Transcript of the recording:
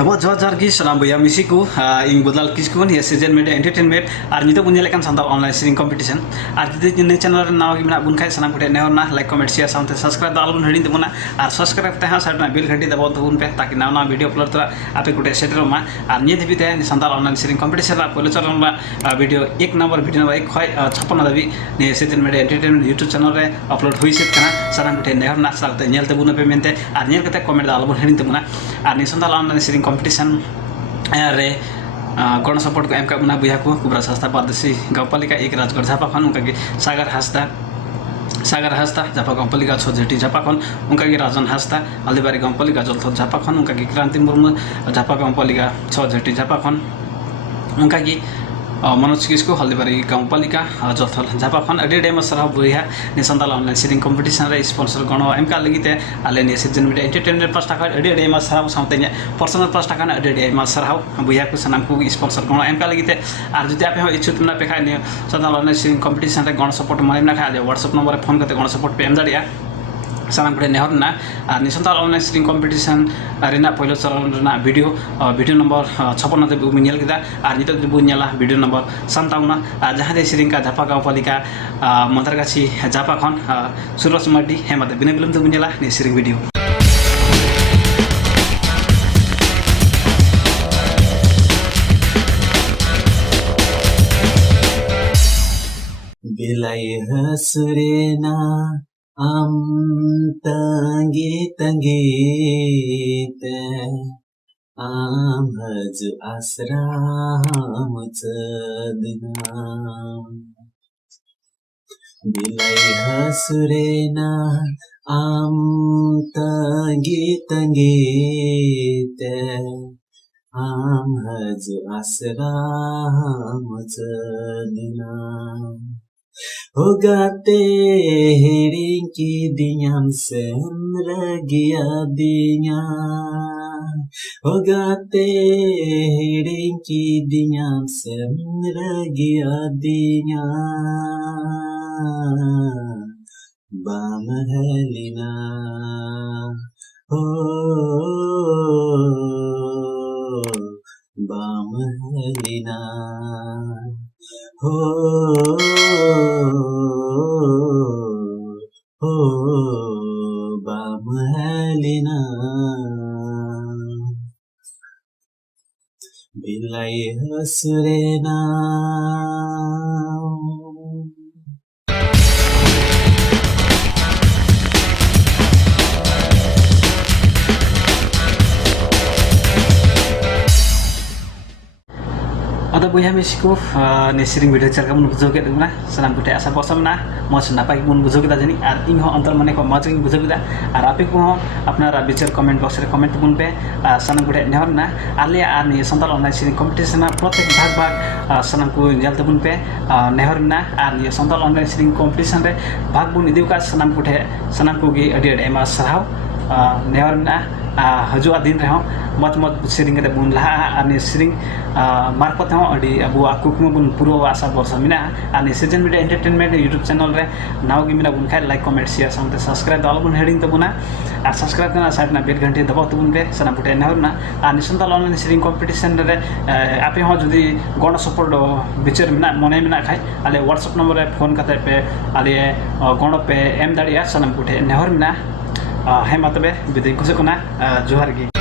Dapat jawab ki salam buyah misi ku ing bodal kisku ni Sirjan Medie entertainment ar nito punya lekan santal online singing competition ar jodi ni channel naw gi mena bun khai sanam kute nehor na like comment share saunte subscribe da alun hedin tebuna ar subscribe te ha sarna bell ghadi dabau tebun pe taki naw na video upload tora ape kute setter ma ar ni debi te ni santal online singing competition la polo channel ma video ek number video number 1 khoi 56 dabi ni Sirjan Medie entertainment YouTube channel re upload hui set kana sanam kute nehor na salte nyel tebuna pe mente ar nyel kate comment da alun hedin tebuna ar ni santal online singing competition रे गण support को M का बना बुया को कुबरा सस्ता पारदर्शी गौपालिका एक राजगढ़ झापा खन उनका की सागर हस्ता झापा गौपालिका छोजेटी झापा खन उनका की राजन हस्ता हल्दीबारी गौपालिका जलथो झापा खन उनका की क्रांति मुर्मू झापा गौपालिका छोजेटी झापा खन उनका की मनोज किसको हल्दीबारी गौपालिका जलथल झापा खन अडे डेमा सरह बुया नि संताल ऑनलाइन सिरिंग कंपटीशन रे स्पॉन्सर गण एम का लगिते आले नि सिजन मीडिया एंटरटेनमेंट पास टाका अडे डेमा सरह साउते पर्सनल पास टाका अडे डेमा सरह बुया को सनाम को स्पॉन्सर गण एम का लगिते आर जति आपे इच्छुक ना पे खाय नि संताल ऑनलाइन सिरिंग कंपटीशन रे गण सपोर्ट माने ना खाय व्हाट्सएप नंबर रे फोन करते गण सपोर्ट पे एम दाडिया सानाम कुटे नेहर ना और निसंताल ऑनलाइन सिरिंग कंपटीशन रेना पहिलो चरण रेना वीडियो नंबर 56 ते बुम नेल किदा और नितो बुम नेला वीडियो नंबर 57 जहां दे सिरिंग का झापा गाउँपालिका मन्तरगाछी झापा खन सुरज मर्डी हेमते बिना बिलम ते बुम नेला नि सिरिंग वीडियो बिलाई हसरेना am tangi am haju asram chadna bilai hasurena am tangi am haju asram chadna Hogate hiring ki dinyam sem ragia dinya Hogate hiring ki dinyam sem ragia dinya Bam helina Oh Bam helina Bamhalina Bilai hasrena ada buya misi ko ni siring video chal kamu bujo ke dengna sanam kute asa posam na mos napai mun bujo kita jani ar ing ho antar mane ko maj ing bujo kita ar ape ko apnara bichar comment box re comment bun pe sanam kute nehor na ale ar ni santal online siring competition na protek bhag sanam ko jal te bun pe nehor na ar ni santal online siring competition re bhag bun idiu ka sanam ko gi adi ema sarhaw nehor na हजू दिन रहे मत सिरिंग बुन लहा आने सिरिंग मार्फत अड़ी अब कुकम बुन पूरा आशा बर्ष मिना आने season media entertainment YouTube channel रे नाव की मिना बुन खाई like comment share sound subscribe दाल बुन हेडिंग तबुना आ सब्सक्राइब करना साइड ना बेल घंटी दबाव तबुन पे सना पुटे नहर ना आ निसंताल ऑनलाइन सिरिंग कंपटीशन रे आपे हो जदी गण सपोर्ट बिचर मिना मने मिना खाई आले व्हाट्सएप नंबर रे फोन करते पे आले गण पे एम दाड़िया सना पुटे नहर मिना हेमा तबे बिदिन कुछ कोना जोहार गी